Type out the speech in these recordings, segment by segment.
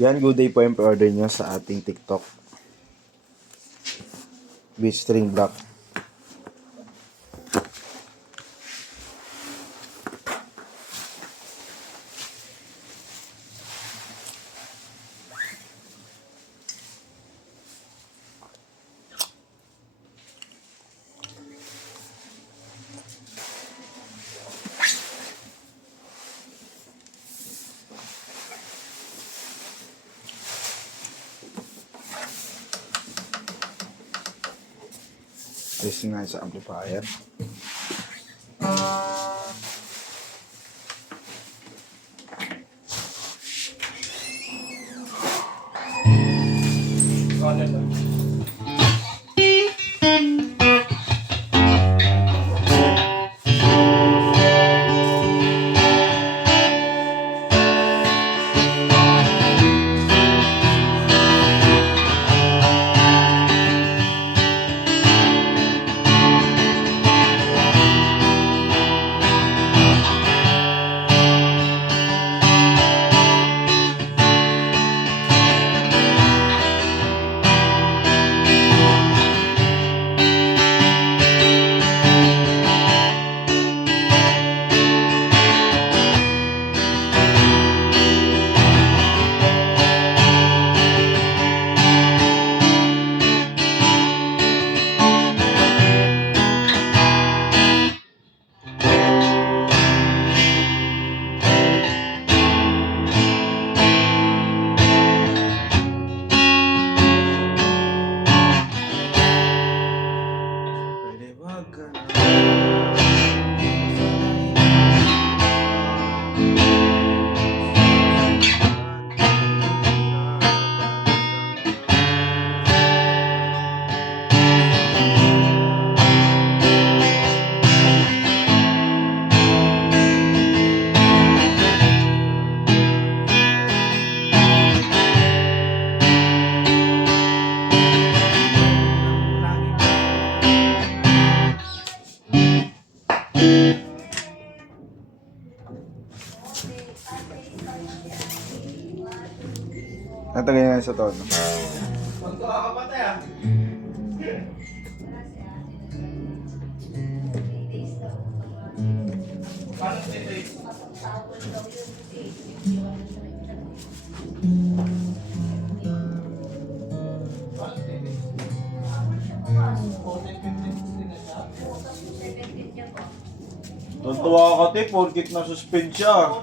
Yan, good day po yung order nyo sa ating TikTok. With string block. Testing nga sa amplifier. Natagay na sa tono. Magkakapatay ah. Paano titay? Tuntua ka, te, porkit na-suspend siya.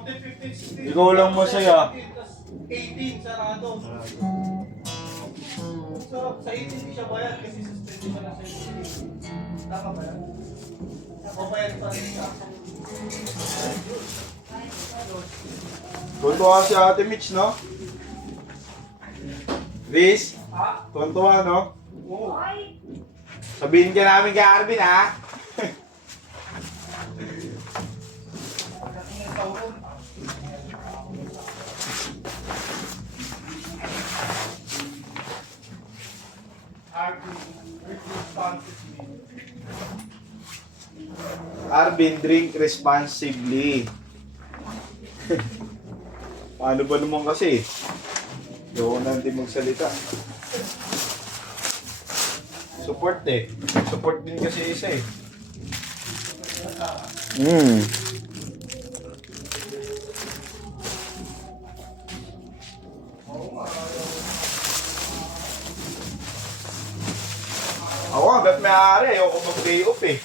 Ikaw lang masaya. 18 sarado. So, sa 18 di siya bayad kasi suspended siya na sa 18. Tama ba yan? Babayad pa rin siya. Tuntua si Ate Mitch, no? Liz, Ha? tuntua, no? Oo. Sabihin ka namin kay Arvin, ha? Pagdating ng tauron. Arvin, drink responsibly. Paano ba naman kasi? Ayoko na hindi magsalita. Support eh. Support din kasi isa eh. Ako hanggat may ari, ayoko mag-day off eh.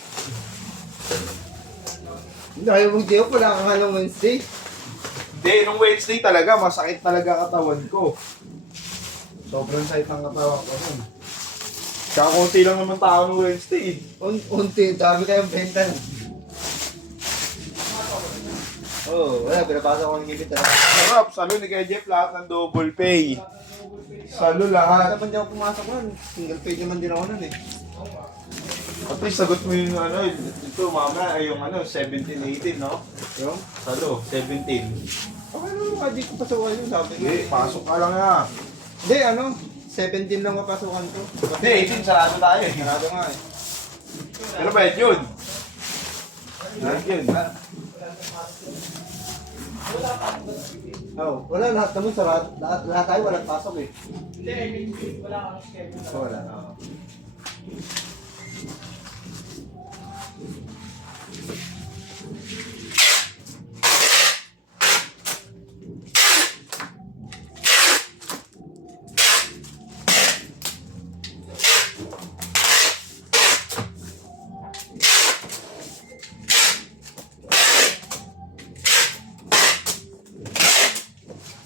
Hindi, ayaw mong day off, wala kang halong Wednesday. Hindi, nung Wednesday talaga, masakit talaga katawan ko. Sobrang sakit ng katawan ko nun. Tsaka konti lang naman tao nung Wednesday. Unti, dami kayong benta. Oo, wala, pinapasok ko ng ngipin talaga. Sarap, salo ni Kuya Jeff, lahat ng double pay. Salo Kaya lahat. naman di ako pumasok nun. Single page naman din ako nun eh. At least sagot mo yung ano, ito mama, ay yung ano, 17-18, no? Yung? Salo, 17. Okay naman, hindi ko pasukan yun. Sabi ko. Hindi, pasok ka lang na. Hindi, ano? 17 lang mapasukan ko. Hindi, 18, sarado tayo eh. Sarado nga eh. Pero bayad yun. Bayad yun. Oh, wala lahat naman sa lahat tayo walang pasok eh. Hindi, I mean, wala kang schedule. So, wala. Oo.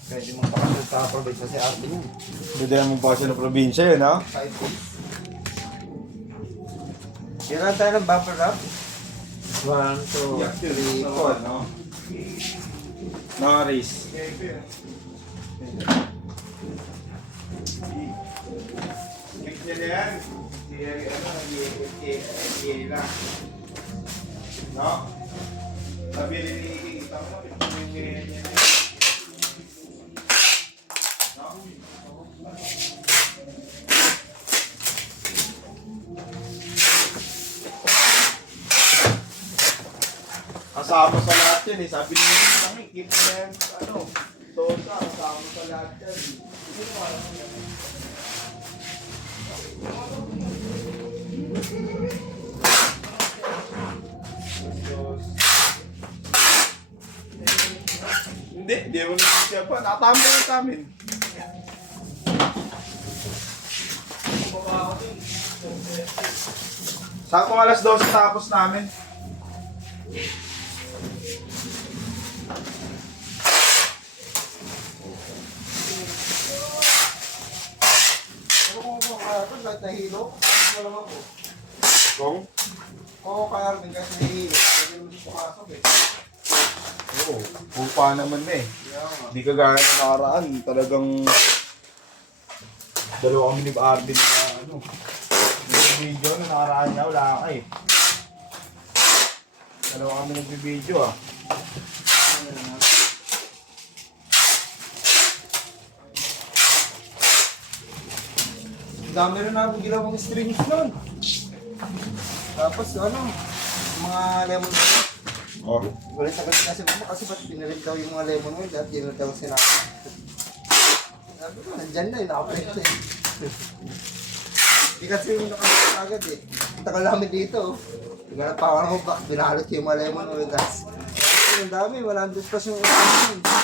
Pwede mong pakasal sa probinsya si Ate yun. Pwede naman pa siya ng probinsya yun, ha? 5 days. Kailangan tayo ng bumper wrap. 1, 2, 3, 4. no? Norris. Click niya na yan. Hindi lang. No? Sabi rin ni Ikita mo, pinagpapilihan niya na. No? Kasama sa lahat yan eh. Sabi niya yung tangi, keep na yan, ano, Tosa, kasama sa lahat yan. Hindi mo naman siya pa. Nakatama lang sa amin. Sakto alas 12 tapos namin. Ano kung kaya ito, kahit nahilo, ano mo lang ako. Kung? Oo, kaya rin kahit nahilo. Pwede naman siya pumasok eh. Oo. Pupa naman na eh. Kaya nga. Hindi kagaya na nakaraan. Talagang dalawa kami ni Arvin na ano. Yung video na nakaraan niya, wala ka eh. Dalawa kami nag-video ah. Ang dami na namin ginawang strings nun. Tapos ano, mga lemon oil. Oh. Wala sa galit kasi mo kasi ba't pinalit daw yung mga lemon oil at ginawang daw sinabi. Sabi ko, nandyan na yung nakaprint eh. Hindi kasi yung nakamit agad eh. Tagal namin dito. Naghanap pa ako ng box, binalot yung mga lemon oil gas. Kasi ang dami, 100 plus yung strings.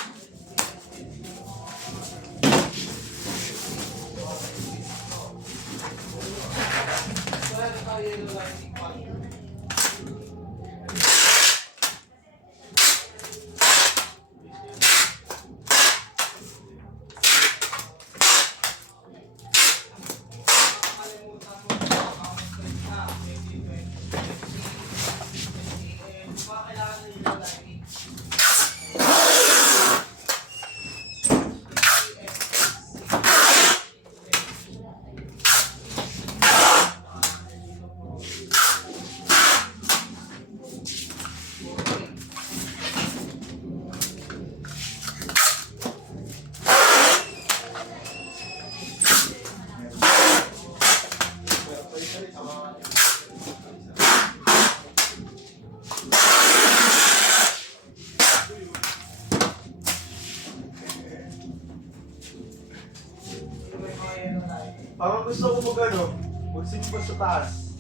Parang gusto ko mag-ano, magsimba sa taas.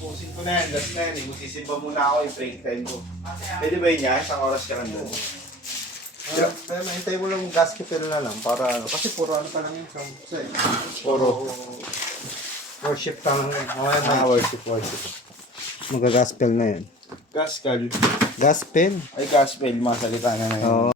Pusin ko na yan, last na yan eh. Magsisimba muna ako yung break time ko. Pwede ba yun niya? Isang oras ka lang doon. Kaya mahintay mo lang gas refill na lang para ano. Kasi puro ano pa lang yun sa eh. Puro. Worship pa lang yun. Mamaya may Worship. mag-gospel na yun. Gaskal. Gospel? Ay, gospel, mga salita na ngayon. Oo.